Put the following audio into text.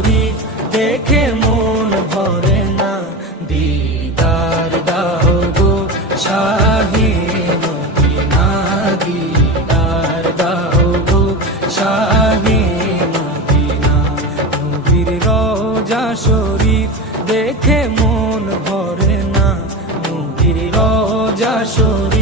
শরীফ দেখে মন ভরে না, দিদার দাও গো শাহে মদিনা, দিদার দাও গো শাহে মদিনা। নবীর রওজা শরীফ দেখে মন ভরে না, নবীর রওজা শরীফ